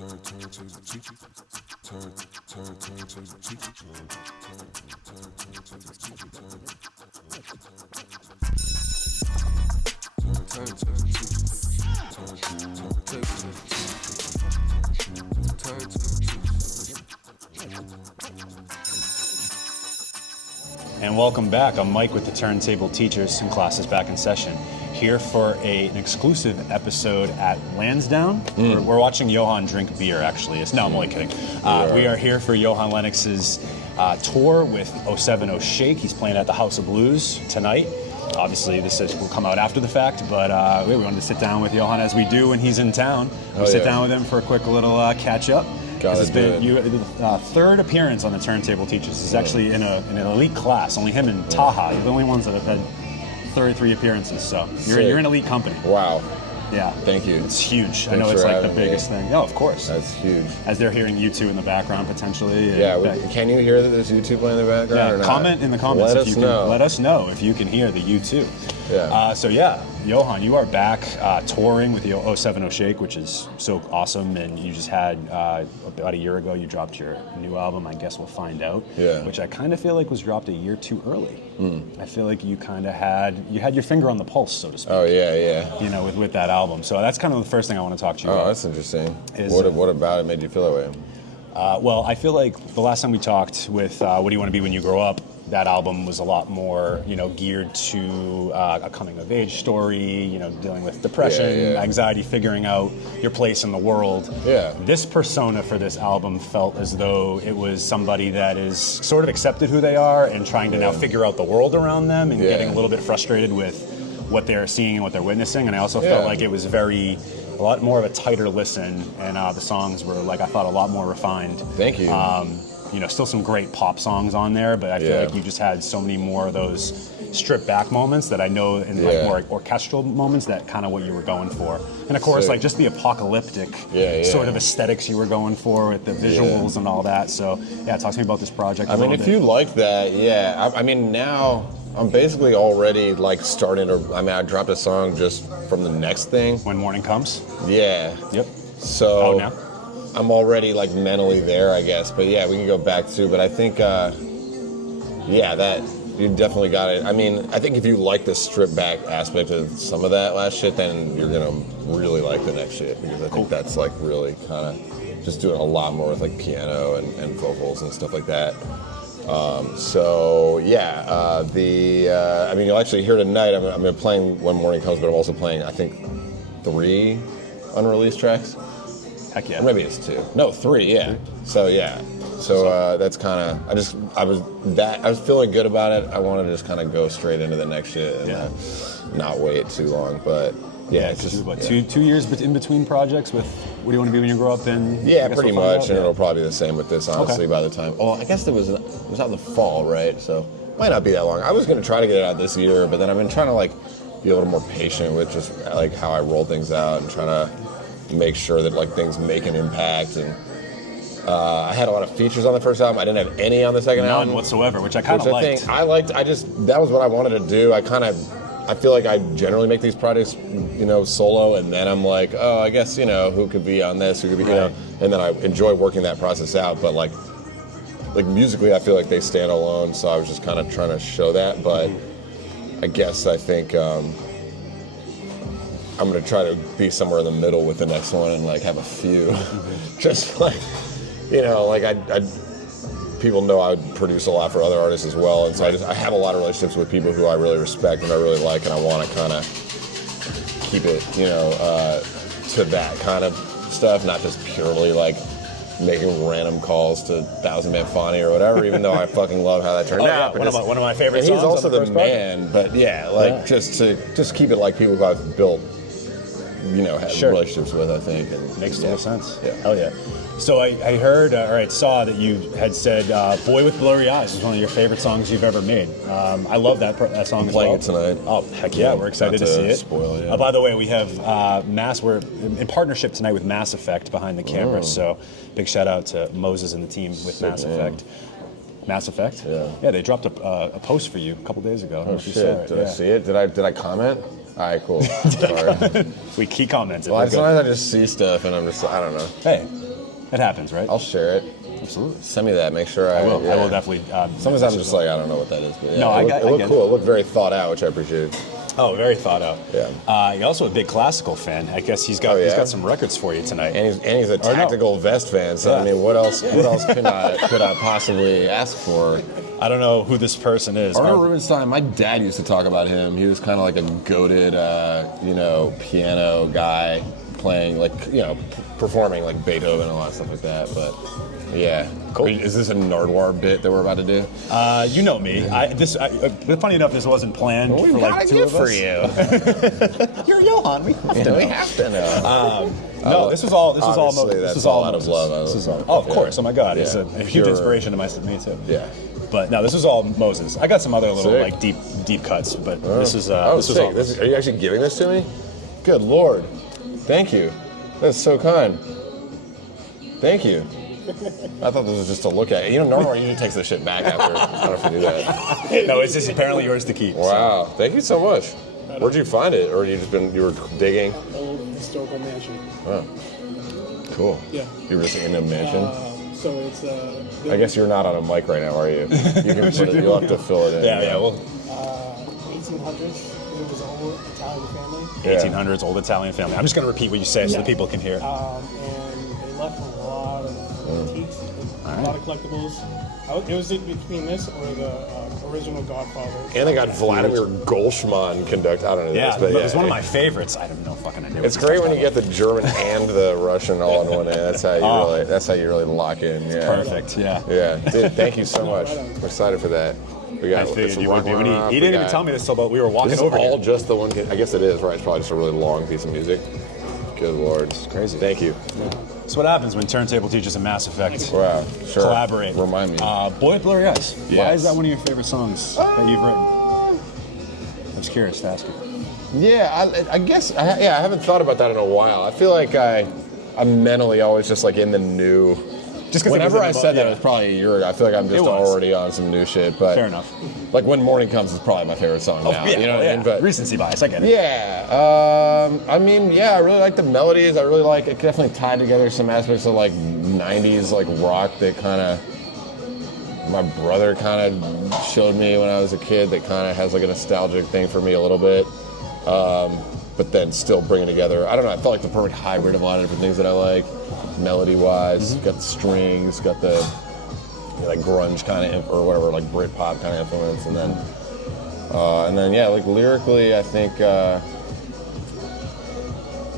And welcome back. I'm Mike with the Turntable Teachers, and class is back in session. Here for an exclusive episode at Landsdowne. We're watching Johan drink beer, actually. No, I'm only kidding. We are here for Johan Lenox's tour with 070 Shake. He's playing at the House of Blues tonight. Obviously, will come out after the fact, but we wanted to sit down with Johan as we do when he's in town. We'll sit down with him for a quick little catch up. This has been your third appearance on the Turntable Teachers. This is actually in an elite class. Only him and Taha. You're the only ones that have had 33 appearances, so you're in elite company. Wow. Yeah. Thank you. It's huge. Thanks, I know it's like the biggest thing. No, of course. That's huge. As they're hearing U2 in the background potentially. Yeah, can you hear that there's U2 playing in the background or not? Comment in the comments if you can. Let us know if you can hear the U2. Yeah. Johan, you are back touring with the 070 Shake, which is so awesome, and you just had, about a year ago, you dropped your new album, I Guess We'll Find Out, which I kind of feel like was dropped a year too early. I feel like you kind of had your finger on the pulse, so to speak. Oh, yeah. You know, with that album. So that's kind of the first thing I want to talk to you about. Oh, that's interesting. What about it made you feel that way? Well, I feel like the last time we talked with What Do You Want to Be When You Grow Up, that album was a lot more, geared to a coming-of-age story, dealing with depression, anxiety, figuring out your place in the world. Yeah. This persona for this album felt as though it was somebody that is sort of accepted who they are and trying to now figure out the world around them and getting a little bit frustrated with what they're seeing and what they're witnessing. And I also felt like it was a lot more of a tighter listen, and the songs were, I thought, a lot more refined. Thank you. Still some great pop songs on there, but I feel like you just had so many more of those stripped back moments that I know in more orchestral moments that kind of what you were going for. And of course, just the apocalyptic sort of aesthetics you were going for with the visuals and all that. So talk to me about this project. If you like that, now I'm basically already starting to, I dropped a song just from the next thing. When Morning Comes? Yeah. Yep. So now? I'm already mentally there, I guess. But we can go back to, but I think, that you definitely got it. I think if you like the stripped back aspect of some of that last shit, then you're going to really like the next shit, because I think that's really kind of just doing a lot more with piano and vocals and stuff like that. You'll actually hear tonight, I'm playing When Morning Comes, but I'm also playing, I think, 3 unreleased tracks. Heck yeah. Or maybe it's 2. No, 3, yeah. So that's kind of, I was feeling good about it. I want to just kind of go straight into the next shit and not wait too long. But it's just about 2 years in between projects with What Do You Want to Be When You Grow Up? And pretty much, and it'll probably be the same with this, honestly, by the time. Oh, I guess it was out in the fall, right? So it might not be that long. I was going to try to get it out this year, but then I've been trying to be a little more patient with just how I roll things out and trying to make sure that things make an impact. And I had a lot of features on the first album. I didn't have any on the second album. None whatsoever, which I kind of liked. I liked. That was what I wanted to do. I feel like I generally make these projects, solo, and then I'm I guess, who could be on this, who could be, and then I enjoy working that process out. But musically, I feel like they stand alone. So I was just kind of trying to show that. But I guess I think I'm going to try to be somewhere in the middle with the next one and have a few. Just people know I produce a lot for other artists as well, and so I have a lot of relationships with people who I really respect and I really like, and I want to kind of keep it, to that kind of stuff, not just purely making random calls to Thousand Man Fonny or whatever, even though I fucking love how that turned out. One of my favorite and songs. He's also the man, but just keep it people who I've built, have relationships with, I think. And, makes total sense. Yeah. Hell yeah. So I heard, saw that you had said Boy with Blurry Eyes was one of your favorite songs you've ever made. I love that song as well. Playing it tonight. Oh, heck yeah. We're excited to see it. Spoil it, by the way, we have we're in partnership tonight with Mass Effect behind the camera. So big shout out to Moses and the team with Mass Effect. Mass Effect? Yeah. Yeah, they dropped a post for you a couple days ago. I don't know if you saw it. Did I see it? Did I comment? All right, cool. Sorry. He commented. Well, sometimes I just see stuff and I'm just, I don't know. Hey, it happens, right? I'll share it. Absolutely. Send me that. Make sure I will. I will definitely. Sometimes I'm just like, I don't know what that is. But yeah, No, I get it looked cool. it. It looked very thought out, which I appreciate. Oh, very thought out. Yeah. You're also a big classical fan. I guess he's got some records for you tonight. And he's a tactical vest fan. So I mean, what else could I possibly ask for? I don't know who this person is. Arthur Rubinstein. My dad used to talk about him. He was kind of like a goated, piano guy, playing performing like Beethoven and a lot of stuff like that. But yeah, cool. Is this a Nardwuar bit that we're about to do? You know me. Funny enough, this wasn't planned for like two of us. For you. You're Johan. We have to know. No, this was all out of love. Of course. Oh my God, it's a huge inspiration to me too. Yeah. But no, this was all Moses. I got some other little like deep cuts, but this was all. Are you actually giving this to me? Good Lord. Thank you. That's so kind. Thank you. I thought this was just to look at. Nardwuar usually takes the shit back after. I don't know if you do that. No, it's just apparently yours to keep. Wow. So. Thank you so much. Where'd you find it? Or you were digging? Old historical mansion. Oh. Cool. Yeah. You were just in a mansion? So it's I guess you're not on a mic right now, are you? You can put it, you'll have to fill it in. Yeah, well. 1800s. It was an old Italian family. 1800s, old Italian family. I'm just going to repeat what you say so the people can hear. And they left a lot of antiques, a lot of collectibles. It was between this or the original Godfather. And they got Vladimir Golshman conduct. I don't know this, but it was one of my favorites. I have no fucking idea. It's great when you get the German and the Russian all in one hand. That's how you really lock in. Yeah. Perfect. Yeah. Yeah. Dude, thank you so much. We're excited for that. We got I figured you would be. He didn't even tell me this till about we were walking this over is all here. just the one. I guess it is, right? It's probably just a really long piece of music. Good Lord. It's crazy. Thank you. That's what happens when Turntable teaches a Mass Effect. Wow. Sure. Collaborate. Remind me. Boy with Blurry Eyes. Yes. Why is that one of your favorite songs that you've written? I was curious to ask you. Yeah, I guess. I haven't thought about that in a while. I feel like I'm mentally always just like in the new. Just whenever I said that, it was probably a year ago. I feel like I'm just already on some new shit. But fair enough. Like When Morning Comes is probably my favorite song now. Yeah, you know what I mean? But recency bias, I get it. Yeah. I really like the melodies. I really like it. Definitely tied together some aspects of like 90s like rock that kind of my brother kind of showed me when I was a kid. That kind of has like a nostalgic thing for me a little bit. But then still bringing together. I don't know. I felt like the perfect hybrid of a lot of different things that I like. Melody-wise, got the strings, got the like grunge kind of or whatever, like Britpop kind of influence, and then like lyrically, I think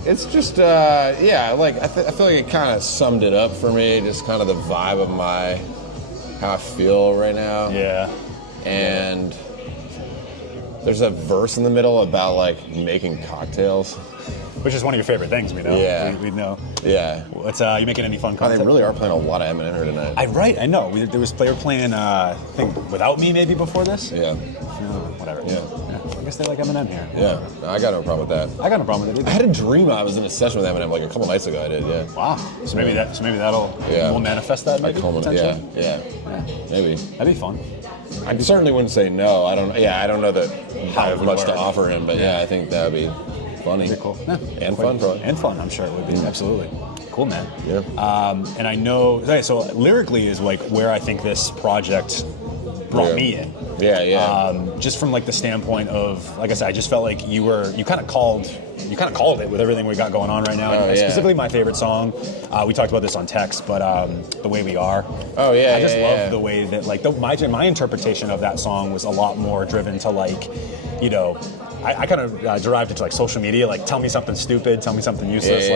it's just I feel like it kind of summed it up for me, just kind of the vibe of how I feel right now. Yeah. And there's a verse in the middle about like making cocktails. Which is one of your favorite things, we know. Yeah. We know. Yeah. What's you making any fun content? They really are playing a lot of Eminem here tonight. I know. They were playing, I think, Without Me maybe before this? Yeah. Whatever. Yeah. I guess they like Eminem here. Yeah. I got no problem with that. I got no problem with it either. I had a dream I was in a session with Eminem like a couple nights ago. I did, yeah. Wow. So maybe that'll we'll manifest that maybe, potentially? Yeah. Maybe. That'd be fun. I certainly wouldn't say no. I don't know that I have much to offer him, but I think that'd be funny. Pretty cool. Yeah. And fun, probably. And fun, I'm sure it would be. Absolutely. Cool, man. Yeah. And I know, so lyrically is like where I think this project brought me in. Yeah. Just from like the standpoint of, like I said, I just felt like you kind of called it with everything we got going on right now. And specifically my favorite song, we talked about this on text, but The Way We Are. Oh yeah. I just love the way that like my interpretation of that song was a lot more driven to like, I kind of derived it to like social media, like tell me something stupid, tell me something useless,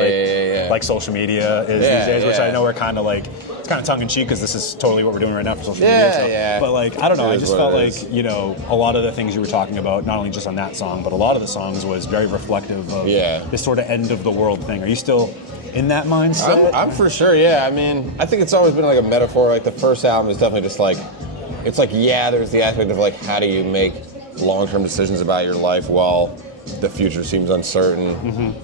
like social media is these days, which I know are kind of like, it's kind of tongue in cheek because this is totally what we're doing right now for social media. So. But like, I don't know, I just felt like, a lot of the things you were talking about, not only just on that song, but a lot of the songs was very reflective of this sort of end of the world thing. Are you still in that mindset? I'm for sure, yeah. I mean, I think it's always been like a metaphor. Like the first album is definitely just like, it's like, there's the aspect of like, how do you make long-term decisions about your life while the future seems uncertain.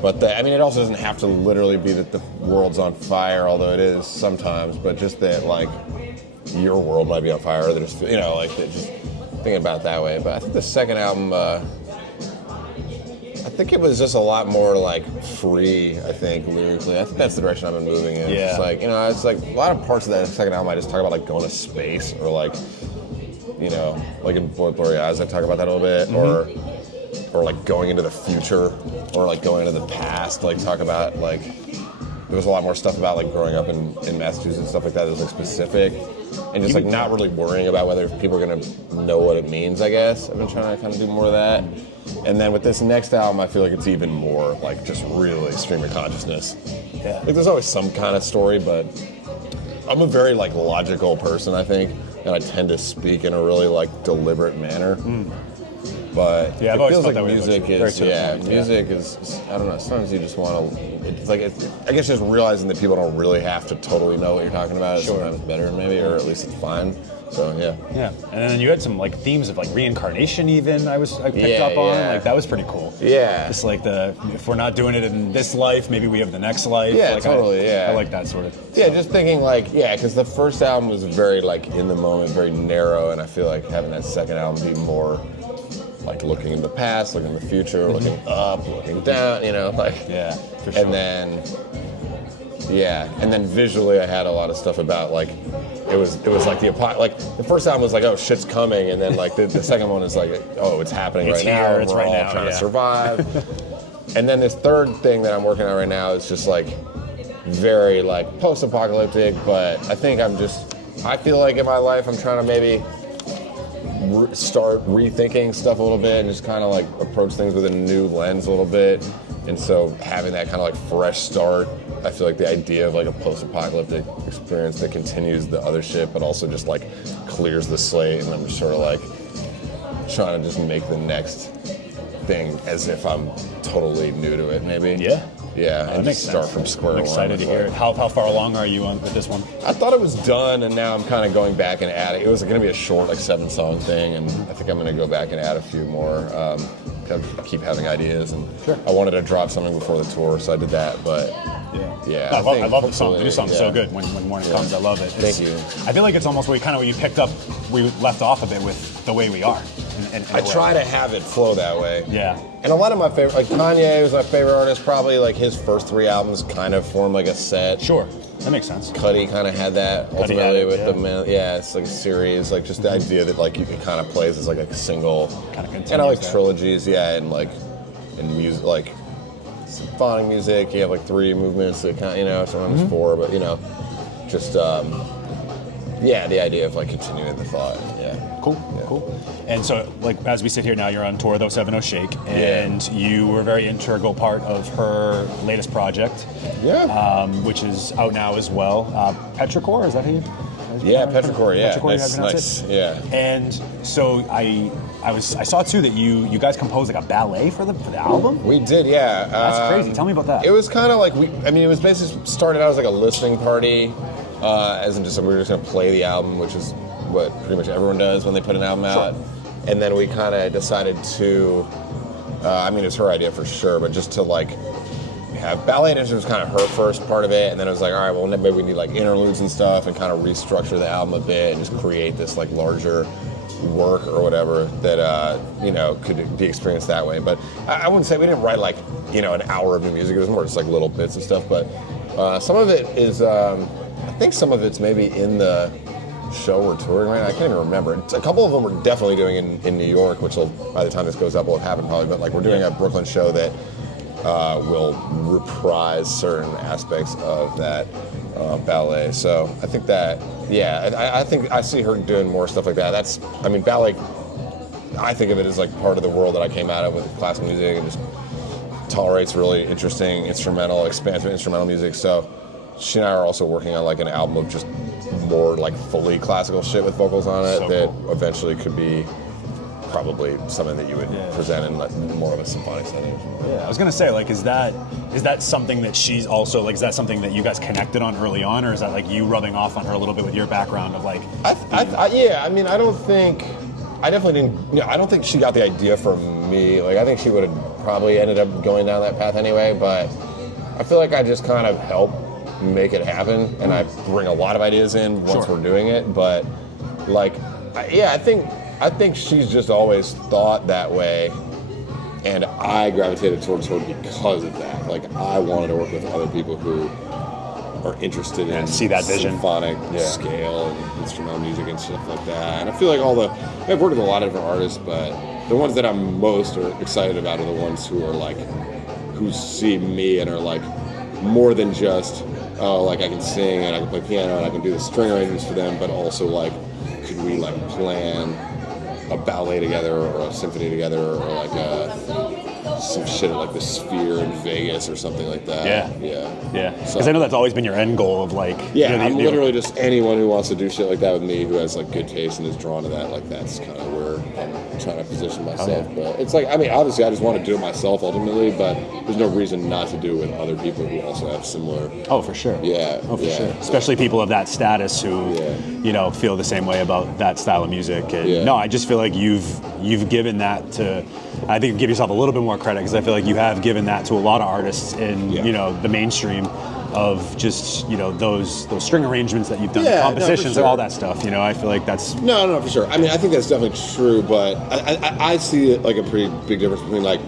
But it also doesn't have to literally be that the world's on fire, although it is sometimes. But just that like your world might be on fire, or there's thinking about it that way. But I think the second album, I think it was just a lot more like free. I think lyrically, I think that's the direction I've been moving in. Yeah. It's like, you know, it's like a lot of parts of that second album I just talk about like going to space, or like, you know, like in Blurry Eyes I talk about that a little bit, or like going into the future, or like going into the past, like talk about like, there was a lot more stuff about like growing up in Massachusetts and stuff like that was like specific, and just like not really worrying about whether people are gonna know what it means, I guess. I've been trying to kind of do more of that. And then with this next album, I feel like it's even more like just really stream of consciousness. Yeah. Like there's always some kind of story, but I'm a very like logical person, I think, and I tend to speak in a really like deliberate manner. But Yeah, I've it always feels felt like that way music about you. is, Very to the yeah, point, music is, I don't know, sometimes you just want to, it's like, I guess just realizing that people don't really have to totally know what you're talking about is sometimes better maybe, or at least it's fine. So, yeah. Yeah, and then you had some like themes of like reincarnation even I picked Yeah, up on. yeah. Like that was pretty cool. Yeah. Just like if we're not doing it in this life, maybe we have the next life. Yeah, like, totally, yeah. I like that sort of. Yeah, just thinking like, yeah, because the first album was very like in the moment, very narrow, and I feel like having that second album be more like looking in the past, looking in the future, looking up, looking down, you know, like. Yeah, for sure. And then visually I had a lot of stuff about like, it was like the first album was like, oh, shit's coming, and then like the second one is like, oh, it's happening It's right here, now, it's we're right all now, trying yeah. to survive. And then this third thing that I'm working on right now is just like very like post-apocalyptic, but I feel like in my life I'm trying to maybe start rethinking stuff a little bit and just kind of like approach things with a new lens a little bit. And so having that kind of like fresh start, I feel like the idea of like a post-apocalyptic experience that continues the other shit, but also just like clears the slate, and I'm just sort of like trying to just make the next thing as if I'm totally new to it, maybe. Yeah. Yeah, That and makes just start sense. from square I'm one. excited to hear it. How far along are you with this one? I thought it was done, and now I'm kind of going back and adding. It was going to be a short, like 7-song thing, and I think I'm going to go back and add a few more. Kind of keep having ideas, and I wanted to drop something before the tour, so I did that. But yeah, I love the song. The new song's so good. When Morning Comes, I love it. Thank you. I feel like it's almost what you picked up. We left off a bit with The Way We Are. In I a way. try to have it flow that way. Yeah. And a lot of my favorite, like Kanye was my favorite artist. Probably like his first 3 albums kind of formed like a set. Sure. That makes sense. Cudi kind of had that Cudi ultimately had it, with yeah. the man. Yeah, it's like a series, like just the idea that like it kind of plays as like a single. Kind of continues. And I like that. trilogies, yeah, and like in music, like symphonic music, you have like 3 movements that kind of, you know, sometimes 4, but you know, just yeah, the idea of like continuing the thought. Yeah. Cool. And so, like, as we sit here now, you're on tour with 070 Shake, and you were a very integral part of her latest project, which is out now as well. Petrichor, is that how you? Yeah, Petrichor. Yeah, Petrichor, nice. Yeah. And so I saw too that you guys composed like a ballet for the album. We did, yeah. That's crazy. Tell me about that. It was kind of like it was basically started out as like a listening party, as in just we were just gonna play the album, which is what pretty much everyone does when they put an album out. And then we kind of decided to, it's her idea for sure, but just to like have ballet dancers was kind of her first part of it, and then it was like, all right, well maybe we need like interludes and stuff, and kind of restructure the album a bit and just create this like larger work or whatever that could be experienced that way. But I wouldn't say we didn't write like an hour of new music. It was more just like little bits and stuff. But some of it is, I think some of it's maybe in the show we're touring right now. I can't even remember. A couple of them we're definitely doing in New York, which will, by the time this goes up, will have happened probably. But like we're doing a Brooklyn show that will reprise certain aspects of that ballet. So I think that, I think I see her doing more stuff like that. Ballet, I think of it as like part of the world that I came out of with classical music, and just tolerates really interesting expansive instrumental music. So she and I are also working on like an album of just more like fully classical shit with vocals on it eventually could be probably something that you would present in like more of a symphonic setting. Yeah, I was gonna say, like, is that something that she's also like? Is that something that you guys connected on early on, or is that like you rubbing off on her a little bit with your background of like? I don't think she got the idea from me. Like, I think she would have probably ended up going down that path anyway. But I feel like I just kind of help make it happen, and I bring a lot of ideas in once we're doing it. But like, I I think she's just always thought that way, and I gravitated towards her because of that. Like, I wanted to work with other people who are interested in see that vision, symphonic scale and instrumental music and stuff like that. And I feel like I've worked with a lot of different artists, but the ones that I'm most excited about are the ones who are like, who see me and are like more than just, oh, like I can sing and I can play piano and I can do the string arrangements for them, but also like, could we like plan a ballet together or a symphony together or like some shit at like the Sphere in Vegas or something like that. Yeah. Because I know that's always been your end goal of like. Yeah, I'm literally just anyone who wants to do shit like that with me, who has like good taste and is drawn to that. Like that's kind of where I'm trying to position myself. But it's like, I mean, obviously I just want to do it myself ultimately, but there's no reason not to do it with other people who also have similar. Oh, for sure. Yeah. Oh, for sure. Especially people of that status who, feel the same way about that style of music. And no, I just feel like you've given that to. I think you give yourself a little bit more credit because I feel like you have given that to a lot of artists in the mainstream of just those string arrangements that you've done, compositions and all that stuff. I feel like that's no for sure. I mean, I think that's definitely true, but I see it like a pretty big difference between like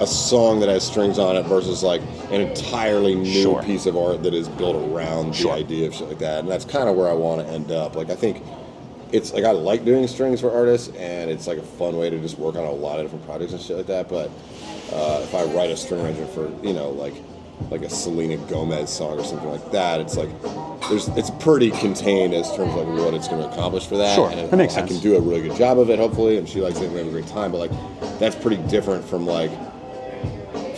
a song that has strings on it versus like an entirely new piece of art that is built around the idea of shit like that, and that's kind of where I want to end up. Like I think. It's like I like doing strings for artists, and it's like a fun way to just work on a lot of different projects and shit like that. But if I write a string arrangement for like a Selena Gomez song or something like that, it's like it's pretty contained as terms of like what it's going to accomplish for that. Sure, and that makes sense. I can do a really good job of it, hopefully, and she likes it and we have a great time. But like that's pretty different from like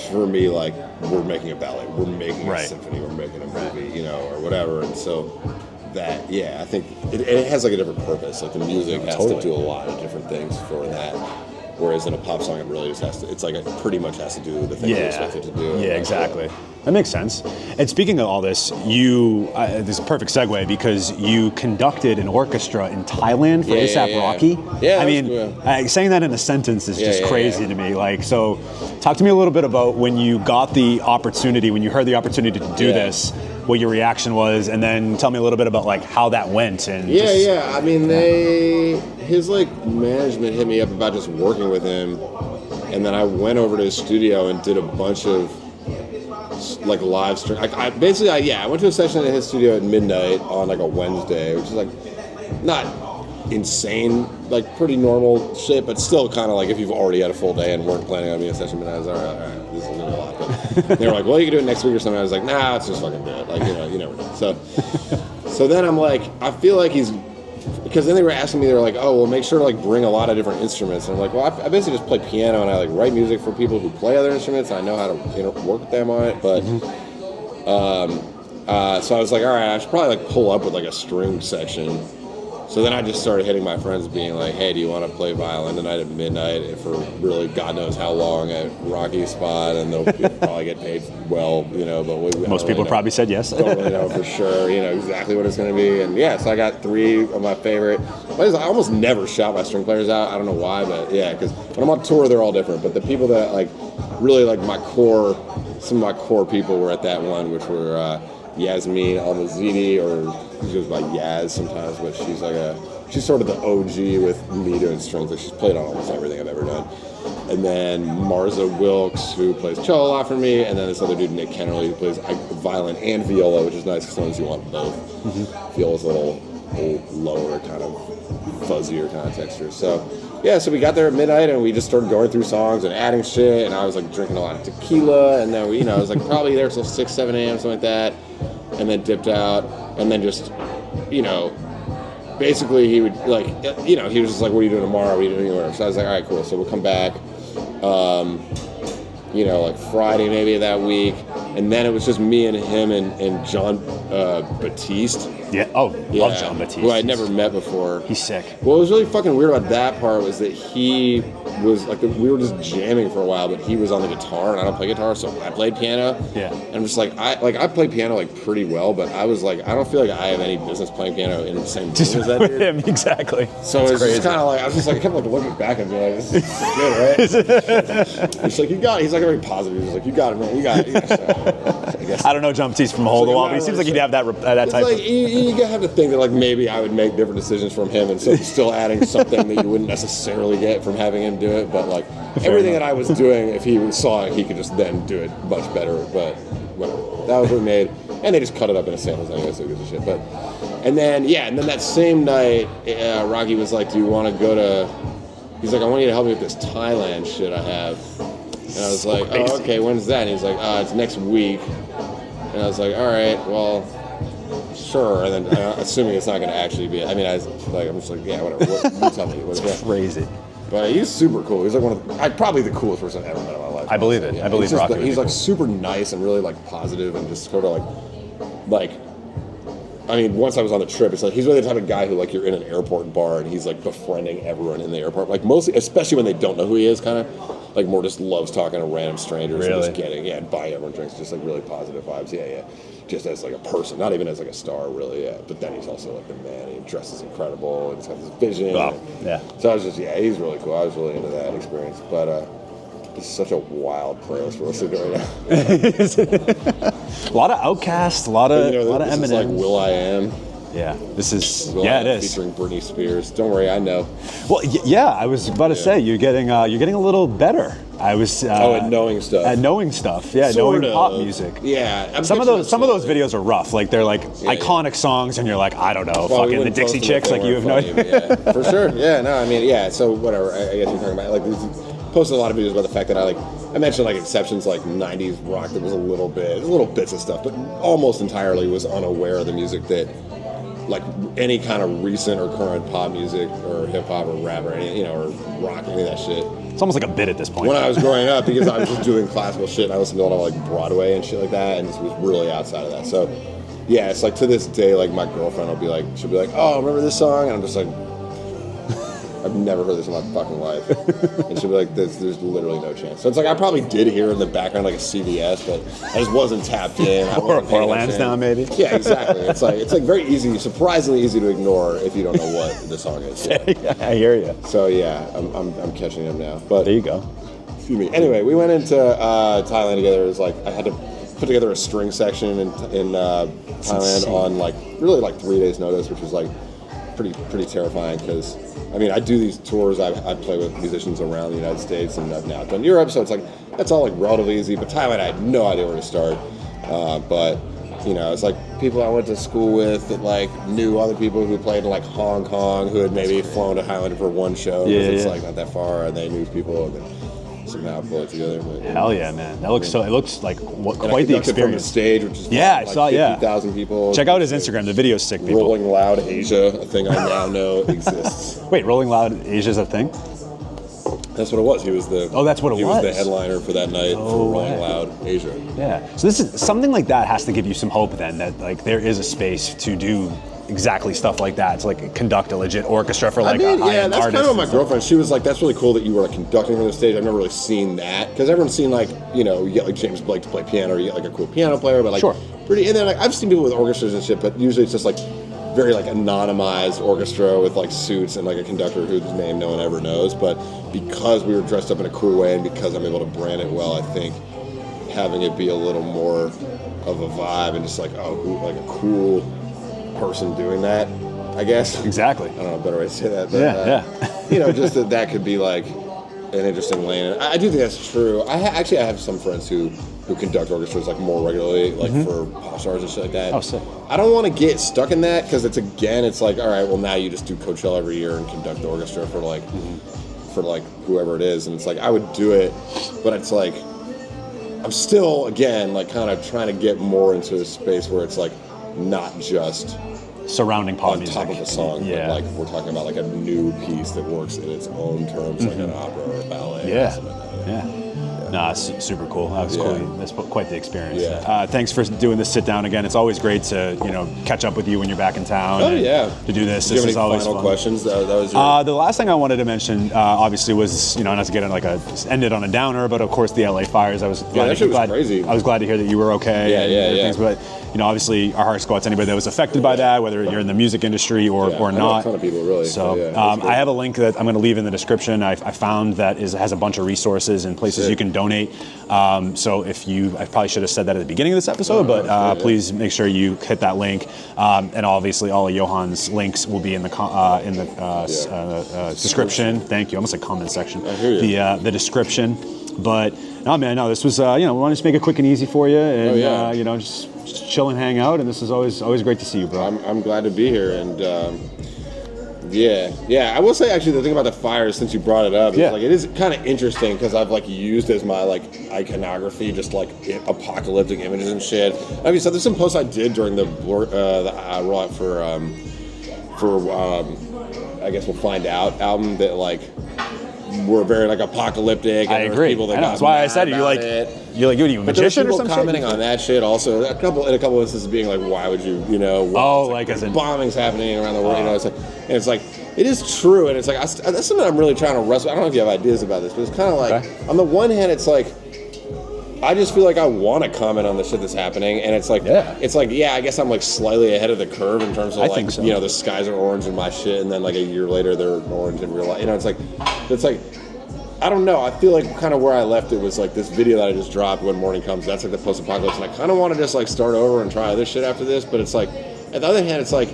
for me, like we're making a ballet, we're making a symphony, we're making a movie, or whatever, and so. That I think it has like a different purpose. Like the music has to do a lot of different things for that. Whereas in a pop song, it really just has to. It's like it pretty much has to do the thing you expect it to do. Yeah, exactly. That makes sense. And speaking of all this, this is a perfect segue because you conducted an orchestra in Thailand for A$AP Rocky. Yeah, I mean, saying that in a sentence is just crazy to me. Like, so talk to me a little bit about when you got the opportunity, when you heard the opportunity to do this, what your reaction was, and then tell me a little bit about like how that went. And I mean, his like management hit me up about just working with him, and then I went over to his studio and did a bunch of like live stream. I went to a session at his studio at midnight on like a Wednesday, which is like not insane, like pretty normal shit, but still kind of like if you've already had a full day and weren't planning on being a session midnight, I was all right, this is gonna be a lot. But they were like, well, you can do it next week or something. I was like, nah, let's just fucking do it. Like, you never know. So then I'm like, I feel like because then they were asking me, they were like, oh, well, make sure to like bring a lot of different instruments. And I'm like, well, I basically just play piano and I like write music for people who play other instruments. And I know how to work with them on it. But so I was like, all right, I should probably like pull up with like a string section. So then I just started hitting my friends being like, hey, do you want to play violin tonight at midnight for really God knows how long at Rocky's spot? And they'll probably get paid well, but most people probably said yes. Don't really know for sure, exactly what it's going to be. And so I got 3 of my favorite. I almost never shout my string players out. I don't know why, but because when I'm on tour, they're all different. But the people that like really like some of my core people were at that one, which were Yasmin Almazidi, or she goes by Yaz sometimes, but she's sort of the OG with me doing strings. Like she's played on almost everything I've ever done. And then Marza Wilkes, who plays cello a lot for me, and then this other dude, Nick Kennerly, who plays violin and viola, which is nice because sometimes you want both. Viola's a little lower, kind of fuzzier kind of texture. So we got there at midnight and we just started going through songs and adding shit, and I was like drinking a lot of tequila, and then I was like probably there till 6, 7 a.m., something like that, and then dipped out, and then just, basically he would like, he was just like, what are you doing tomorrow? What are you doing anywhere? So I was like, all right, cool. So we'll come back, like Friday maybe of that week, and then it was just me and him and John Batiste. Yeah. Oh, love John Batiste. Who I'd never met before. He's sick. What was really fucking weird about that part was that he was like, we were just jamming for a while, but he was on the guitar and I don't play guitar, so I played piano. Yeah. And I'm just like, I play piano like pretty well, but I was like, I don't feel like I have any business playing piano in the same room as that dude. Him, exactly. So it's just kind of like, I was just like, I kept like looking back and being like, this is good, right? He's like, you got it. He's like very positive. He's like, you got it, man. You got it. So, I don't know John Batiste from a hole in the wall, but he seems like he'd have that type like, of... mean, you have to think that like maybe I would make different decisions from him, and so still adding something that you wouldn't necessarily get from having him do it. But like everything that I was doing, if he saw it, he could just then do it much better. But whatever, that was what we made, and they just cut it up into samples anyway, so it gives a shit. But and then that same night, Rocky was like, "Do you want to go to?" He's like, "I want you to help me with this Thailand shit I have." And I was like, "Oh, okay, when's that?" And he's like, "It's next week." And I was like, "All right, well, sure." And then assuming it's not going to actually be, I mean, I'm just like, yeah, whatever. You tell me. What's that? Crazy. But he's super cool. He's like one of probably the coolest person I've ever met in my life. I believe it. Yeah, I believe Rocky. He's like super nice and really like positive and just sort of like. I mean, once I was on the trip, it's like he's really the type of guy who like you're in an airport bar and he's like befriending everyone in the airport. Like mostly, especially when they don't know who he is, kind of like more just loves talking to random strangers and just and buying everyone drinks, just like really positive vibes. Yeah. Just as like a person, not even as like a star, really. Yeah. But then he's also like the man. He dresses incredible. And he's got this vision. Oh, yeah. So I was just he's really cool. I was really into that experience. But it's such a wild playlist we're listening to right now. A lot of Outkast, a lot of Eminem. This is like Will.I.am. Yeah, this is Will.i.am it is featuring Britney Spears. Don't worry, I know. Well, yeah, I was about to say you're getting a little better. I was at knowing stuff. At knowing stuff, yeah, knowing pop music. Yeah, some of those videos are rough. Like they're like iconic songs, and you're like, I don't know, fucking the Dixie Chicks. Like you have no idea. Yeah, for sure. Yeah, no, I mean, yeah. So whatever. I guess you're talking about like posted a lot of videos about the fact that I mentioned like Exception's like 90s rock that was little bits of stuff, but almost entirely was unaware of the music that like any kind of recent or current pop music or hip hop or rap or any, or rock, any of that shit. It's almost like a bit at this point. When I was growing up, because I was just doing classical shit and I listened to a lot of like Broadway and shit like that, and this was really outside of that. So yeah, it's like to this day, like my girlfriend she'll be like, "Oh, remember this song?" And I'm just like, I've never heard this in my fucking life. And she'll be like, there's literally no chance. So it's like I probably did hear it in the background like a CVS, but I just wasn't tapped in. or Lansdowne, maybe. Yeah, exactly. It's like very easy, surprisingly easy to ignore if you don't know what the song is. Yeah. I hear you. So yeah, I'm catching him now. But there you go. Excuse me. Anyway, we went into Thailand together. It was like I had to put together a string section in Thailand on like really like 3 days notice, which was like pretty terrifying because I mean I do these tours. I play with musicians around the United States and I've now done Europe, so it's like that's all like relatively easy. But Thailand, I had no idea where to start. But it's like people I went to school with that like knew other people who played in like Hong Kong who had maybe flown to Thailand for one show because it's like not that far, and they knew people and then somehow pull it together. But, hell yeah, man! It looks like quite the experience. From the stage, which is I saw 50,000 people. Check out his Instagram. The video's sick. People. Rolling Loud Asia, a thing I now know exists. Wait, Rolling Loud Asia's a thing? That's what it was. He was the. Oh, that's what it was. He was the headliner for that night for Rolling Loud Asia. Yeah. So this is something like that has to give you some hope then that like there is a space to do exactly stuff like that. To like conduct a legit orchestra for like a high-end that's artist. kind of what my girlfriend. She was like, "That's really cool that you were like conducting from the stage." I've never really seen that because everyone's seen like you get like James Blake to play piano, or you get like a cool piano player, but like pretty. And then like I've seen people with orchestras and shit, but usually it's just like very like anonymized orchestra with like suits and like a conductor whose name no one ever knows. But because we were dressed up in a cool way and because I'm able to brand it well, I think having it be a little more of a vibe and just like like a cool person doing that, I guess. Exactly. I don't know a better way to say that. But, just that could be like an interesting lane. And I do think that's true. I have some friends who conduct orchestras like more regularly, like for pop stars and shit like that. Oh, sick. I don't want to get stuck in that because it's like, all right, well now you just do Coachella every year and conduct the orchestra for like whoever it is, and it's like I would do it, but it's like I'm still again like kind of trying to get more into a space where it's like not just surrounding pop on music top of a song, but like we're talking about like a new piece that works in its own terms, like an opera or a ballet. Or something like that. Nah, super cool. That was cool. That's quite the experience. Yeah. Thanks for doing this sit down again. It's always great to catch up with you when you're back in town. Oh yeah. To do this. Do you have is any always final fun. questions? That was your... The last thing I wanted to mention, obviously, was not to get in ended on a downer, but of course the LA fires. I was glad. Crazy. I was glad to hear that you were okay. Yeah. Things, but obviously our hearts go out to anybody that was affected by that, whether you're in the music industry or not. I know a ton of people really. So I have a link that I'm going to leave in the description. I found that has a bunch of resources and places you can donate. donate. So if I probably should have said that at the beginning of this episode, but please make sure you hit that link. And obviously, all of Johan's links will be in the description. Thank you. I almost said comment section. I hear you. The description. But no, man, no, this was we want to just make it quick and easy for you, and just chill and hang out. And this is always great to see you, bro. I'm glad to be here, and I will say actually the thing about the fires, since you brought it up, is like it is kind of interesting because I've like used as my like iconography just like apocalyptic images and shit. I mean, so there's some posts I did during the rollout for I guess We'll Find Out album that like were very like apocalyptic. And I agree. People that that's why I said you're like what are you, a magician or something? Commenting on that shit also. In a couple of instances being like, why would you, like as in bombings happening around the world, it's like it is true, and it's like that's something I'm really trying to wrestle. I don't know if you have ideas about this, but it's kind of like on the one hand, it's like I just feel like I want to comment on the shit that's happening, and it's like I guess I'm like slightly ahead of the curve in terms of like the skies are orange in my shit, and then like a year later they're orange in real life. It's like I don't know. I feel like kind of where I left it was like this video that I just dropped, When Morning Comes. That's like the post-apocalypse, and I kind of want to just like start over and try other shit after this. But it's like, at the other hand, it's like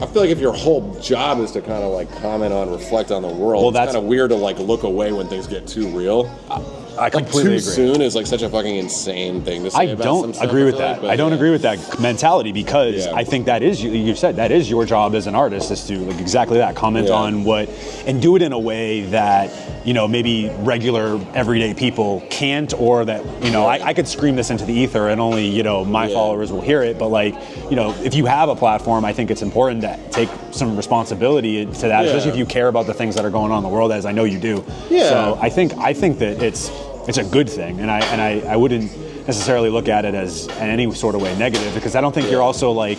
I feel like if your whole job is to kind of like comment on, reflect on the world, it's kind of weird to like look away when things get too real. I completely agree. Too soon is like such a fucking insane thing to say. I don't agree with that. I don't agree with that mentality because I think that is you said that is your job as an artist, is to like exactly that, comment on what and do it in a way that maybe regular everyday people can't, or that I could scream this into the ether and only my followers will hear it. But like if you have a platform, I think it's important to take some responsibility to that, especially if you care about the things that are going on in the world, as I know you do. So I think that it's a good thing, and I wouldn't necessarily look at it as in any sort of way negative, because I don't think you're also like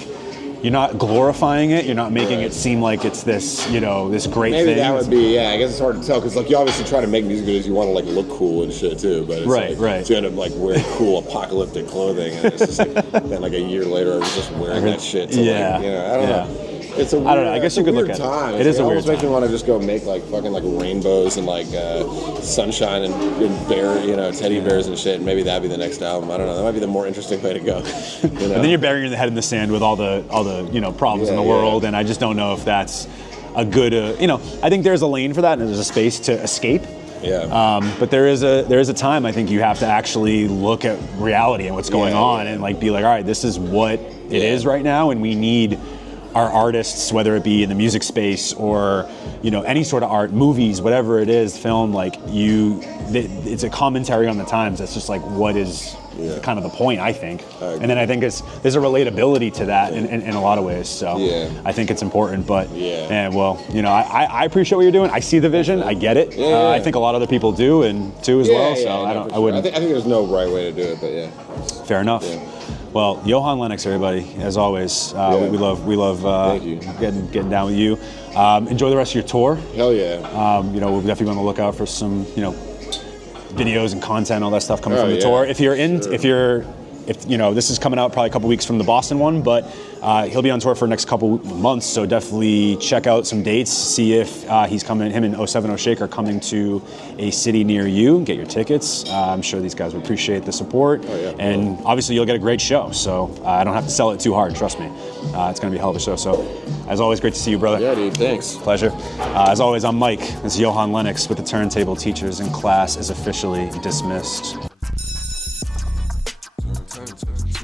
you're not glorifying it, you're not making it seem like it's this this great thing. Maybe that would be I guess it's hard to tell, because like you obviously try to make music videos, you want to like look cool and shit too, but it's so you end up like wearing cool apocalyptic clothing, and it's just like then like a year later I was just wearing that shit to I don't know. It's a weird, I don't know. I guess you could look at time. it. It is a weird time. It almost makes me want to just go make like fucking like rainbows and like sunshine and bear, teddy bears and shit. And maybe that'd be the next album. I don't know. That might be the more interesting way to go. And then you're burying your head in the sand with all the problems in the world. And I just don't know if that's a good. I think there's a lane for that, and there's a space to escape. But there is a time I think you have to actually look at reality and what's going on and like be like, all right, this is what it is right now, and we need our artists, whether it be in the music space or any sort of art, movies, whatever it is, film, like it's a commentary on the times. That's just like what is kind of the point, I think. And then I think there's a relatability to that in a lot of ways. So I think it's important. But I appreciate what you're doing. I see the vision. I get it. I think a lot of other people do and too as well. So I wouldn't. I think there's no right way to do it, but fair enough. Well, Johan Lenox, everybody, as always. We love getting down with you. Enjoy the rest of your tour. Hell yeah. We're definitely on the lookout for some, videos and content, all that stuff coming from the tour. If this is coming out probably a couple weeks from the Boston one, but he'll be on tour for the next couple months, so definitely check out some dates, see if he's coming, him and 070 Shake are coming to a city near you. Get your tickets. I'm sure these guys would appreciate the support, and obviously you'll get a great show, so I don't have to sell it too hard, trust me. It's going to be a hell of a show, so as always, great to see you, brother. Yeah, dude, thanks. Pleasure. As always, I'm Mike. This is Johan Lenox with the Turntable Teachers, and class is officially dismissed. Turntable.